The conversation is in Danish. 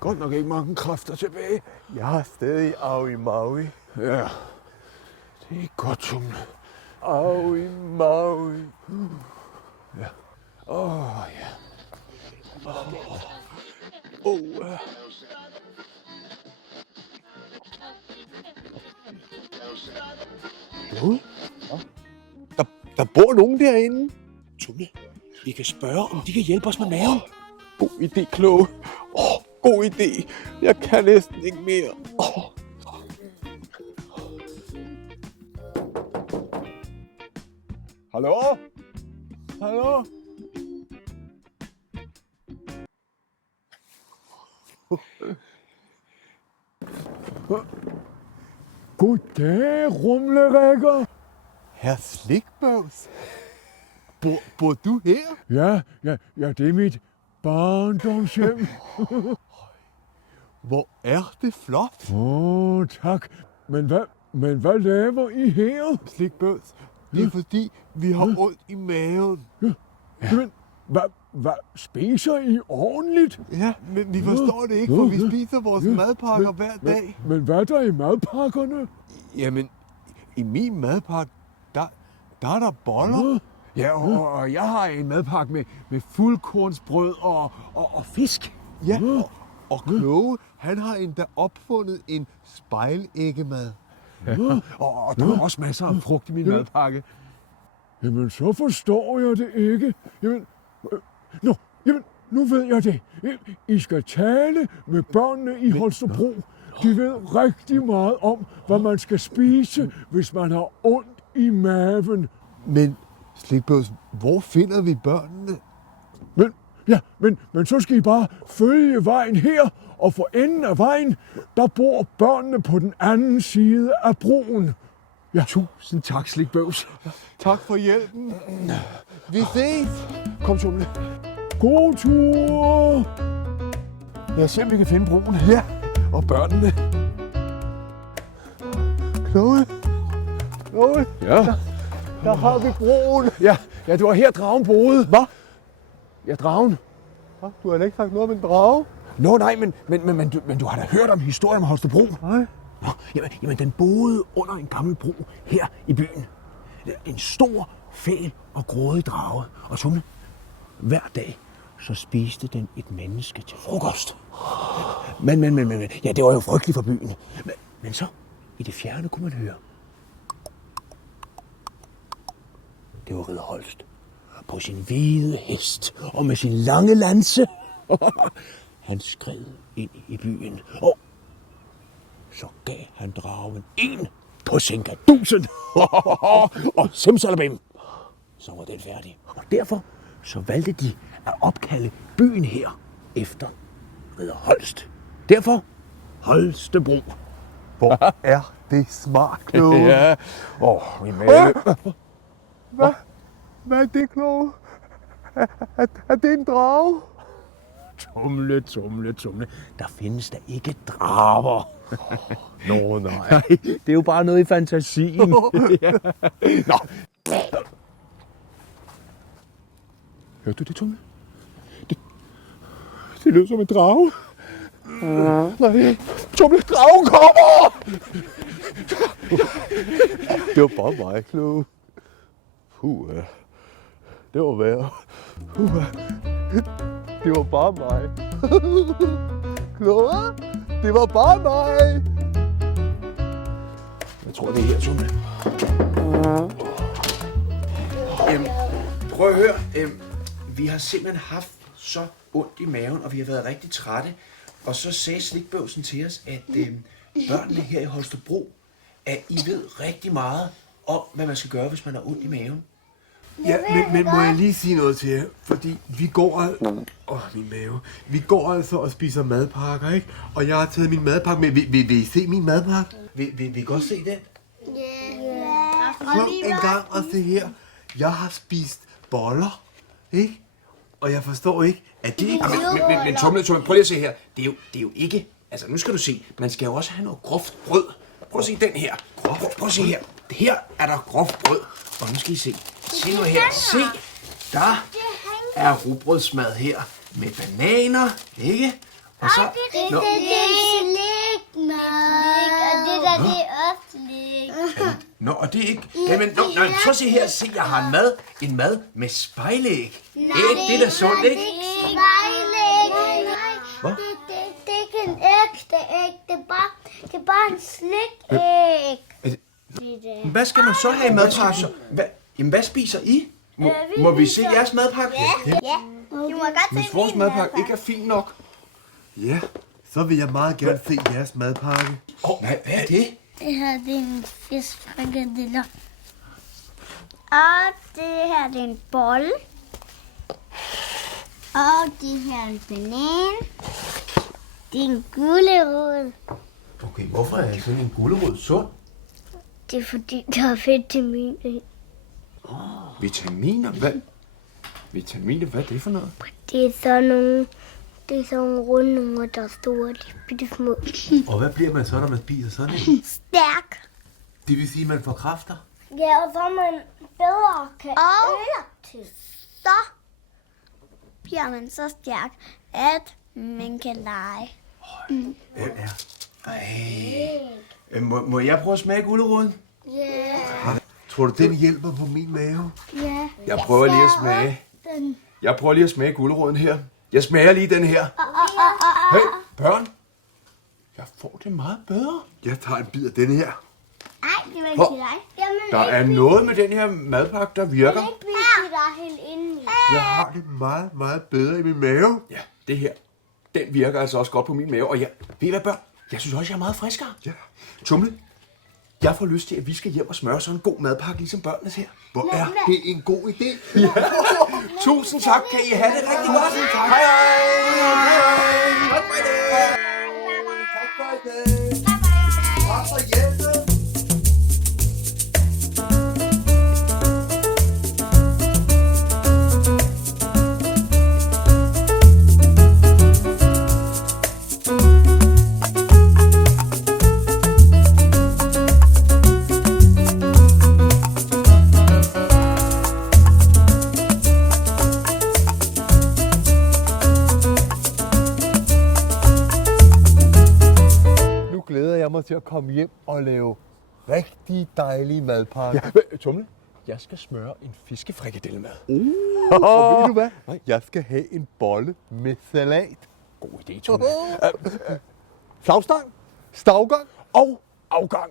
Godt nok ikke mange kræfter tilbage. Jeg har stadig Aui Maui. Ja, det er godt, Tumle. Aui Maui. Ja. Ja. Der bor nogen derinde. Tumle, vi kan spørge, om de kan hjælpe os med maven. God idé, Kloge. God idé. Jeg kan næsten ikke mere. Hallo? Hallo? Goddag, rumlerækker. Herr Slikbøvs. Bor du her? Ja, det er mit barndomshjem. Hvor er det flot. Tak. Men hvad laver I her? Slikbøvs, det er fordi, vi har ondt i maven. Men hvad spiser I ordentligt? Ja, men vi forstår det ikke, for vi spiser vores madpakker hver dag. Men hvad er der i madpakkerne? Jamen, i min madpakke, der er der boller. Ja, og jeg har en madpakke med fuldkornsbrød og fisk. Ja, og Kloge, han har endda opfundet en spejlæggemad. Og der er også masser af frugt i min madpakke. Jamen, så forstår jeg det ikke. Jamen, nu ved jeg det. I skal tale med børnene i Holstebro. De ved rigtig meget om, hvad man skal spise, hvis man har ondt i maven. Men, Slikbøvs, hvor finder vi børnene? Men så skal I bare følge vejen her, og for enden af vejen, der bor børnene på den anden side af broen. Ja. Tusind tak, Slikbøvs. Tak for hjælpen. Vi ses. Kom, Tumle. God tur. Lad os se, om vi kan finde broen. Ja. Og børnene. Kloge. Ja. Der har vi broen. Ja, det var her, dragen boede. Hvad? Ja, dragen. Du har da ikke sagt noget om en drage? Nå, nej, men du har da hørt om historien om Holstebro? Nej. Nå, jamen, den boede under en gammel bro her i byen. En stor, fæl og grådig drage. Og Tumle, hver dag, så spiste den et menneske til frokost. Men, ja, det var jo frygteligt for byen. Men så, i det fjerne kunne man høre. Det var Ridder Holst på sin hvide hest og med sin lange lanse. Han skred ind i byen, og så gav han dragen en på Sinkadusen. Og simsalabim, så var den færdig. Og derfor så valgte de at opkalde byen her efter Ridder Holst. Derfor Holstebro. Hvor er det smart, Kloge. Ja. Min mave. Hvad er det, Kloge? Er det en drage? Tumle. Der findes der ikke drager. Nå, nej. Nej, det er jo bare noget i fantasien. Ja. Nå. Hørte du det, Tumle? Det lød som en drage. Nej, Tumle, dragen kommer! Det var bare mig, Kloge. Det var værre. Det var bare mig. Kloge, det var bare mig. Jeg tror, det er her, Tumle. Prøv at høre. Vi har simpelthen haft så ondt i maven, og vi har været rigtig trætte. Og så sagde Slikbøvsen til os, at børnene her i Holstebro, at I ved rigtig meget om, hvad man skal gøre, hvis man har ondt i maven. Ja, men må jeg lige sige noget til jer? Fordi vi går min mave. Vi går altså og spiser madpakker, ikke? Og jeg har taget min madpakke med. Vil I se min madpakke? Vil I godt se den? Ja. Prøv en gang at se her. Jeg har spist boller, ikke? Og jeg forstår ikke, at det ikke... Men Tumle, prøv lige at se her. Det er jo ikke... Altså, nu skal du se. Man skal jo også have noget groft brød. Prøv at se den her. Prøv at se her. Her er der groft brød. Og nu skal I se. Se nu her. Se. Der er rugbrødsmad her. Med bananer, ikke? Og så... Det er slik, og det der, det er også slik. Nå, og det er ikke... Jamen, så se her. Se, jeg har en mad med spejlæg. Nej, det er da sundt, ikke? Hvad? Det er ikke en ægte æg, det er bare en slik-æg. Hvad skal man så have i madpakken? Jamen, hvad spiser I? Må vi se jeres madpakke? Ja, du må godt se Hvis vores madpakke ikke er fin nok. Ja, så vil jeg meget gerne se jeres madpakke. Hvad er det? Det her det er en fiskfrikadeller. Og det her det er en bolle. Og det her er en banan. Det er en gulerod. Okay, hvorfor er sådan en gulerod sund? Det er fordi, der er vitamin i. Vitaminer? Hvad? Vitaminer? Hvad er det for noget? Det er sådan nogle, runde nogle, der er store, de er bitte små. Og hvad bliver man så, når man spiser sådan en? Stærk. Det vil sige, at man får kræfter? Ja, og så man bedre kan øre til. Så bliver man så stærk, at man kan lege. Må jeg prøve at smage guleroden? Ja. Tror du, den hjælper på min mave? Ja. Jeg prøver lige at smage. Jeg prøver lige at smage guleroden her. Jeg smager lige den her. Hey, børn. Jeg får det meget bedre. Jeg tager en bid af den her. Ej, det var ikke til dig. Der er noget med den her madpakke, der virker. Ikke blive der helt inde i. Jeg har det meget, meget bedre i min mave. Ja, det her. Den virker altså også godt på min mave. Og ved I hvad, børn? Jeg synes også, jeg er meget friskere. Ja. Tumle, jeg får lyst til, at vi skal hjem og smøre sådan en god madpakke, ligesom børnenes her. Hvor er det en god idé? Tusind tak. Kan I have det rigtig godt? Hej hej. Tak for i dag. Tak for i dag. Tak for hjælpen. Nu glæder jeg mig til at komme hjem og lave rigtig dejlige madpakker. Ja, Tumle, jeg skal smøre en fiskefrikadellemad. Og ved du hvad? Jeg skal have en bolle med salat. God idé, Tumle. Flagstang, stavgang Og afgang.